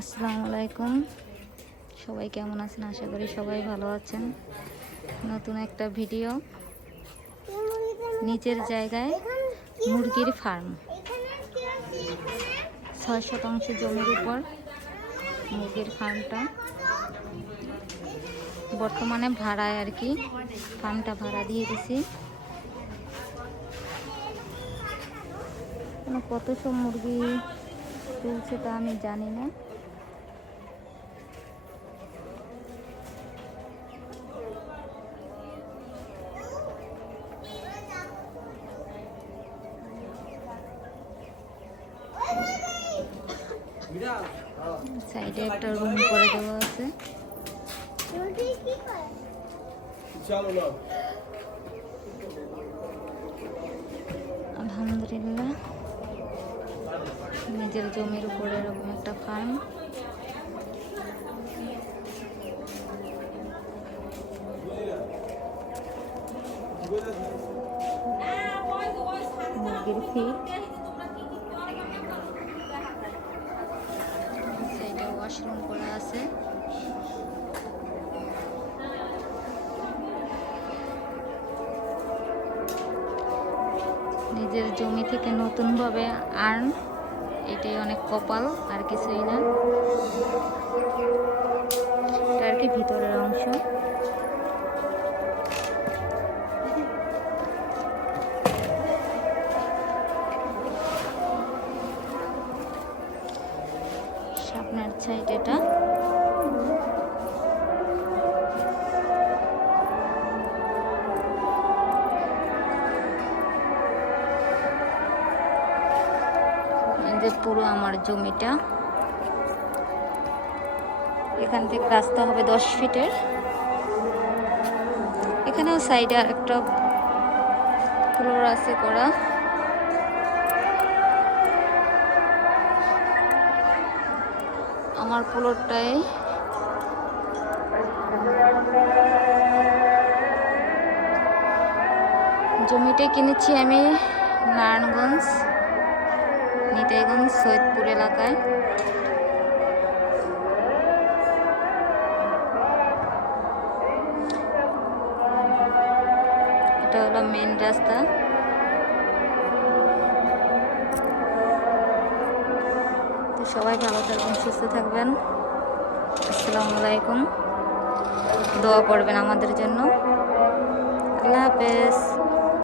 আসসালামু আলাইকুম। সবাই কেমন আছেন? আশা করি সবাই ভালো আছেন। নতুন একটা ভিডিও, নিচের জায়গায় মুরগির ফার্ম। 6 শতাংশ জমির উপর মুরগির ফার্মটা বর্তমানে ভাড়ায় আর কি, ফার্মটা ভাড়া দিয়ে দিছি। কত সব মুরগি তুলছে তা আমি জানি না। সাইডে একটা রুম করে দেওয়া আছে। আলহামদুলিল্লাহ, নিজের জমির উপরে এরকম একটা ফার্ম। মুরগির ফিড, সাইডে ওয়াশরুম করা আছে। নিজের জমি থেকে নতুনভাবে আর্ন, এটাই অনেক কপাল, আর কিছুই না। এটা আর কি ভিতরের অংশ। সামনের সাইড এটা। পুরো আমার জমিটা, এখান থেকে রাস্তা হবে 10 ফিটের। এখানেও সাইডে আর একটা ফ্লোর আছে করা। আমার ফ্লোরটায় জমিটা কিনেছি আমি নারায়ণগঞ্জ, নিতাইগঞ্জ, সৈয়দপুর এলাকায়। এটা হলো মেন রাস্তা। তো সবাই ভালো থাকবেন, সুস্থ থাকবেন। আসসালামু আলাইকুম। দোয়া করবেন আমাদের জন্য। আল্লাহ হাফেজ।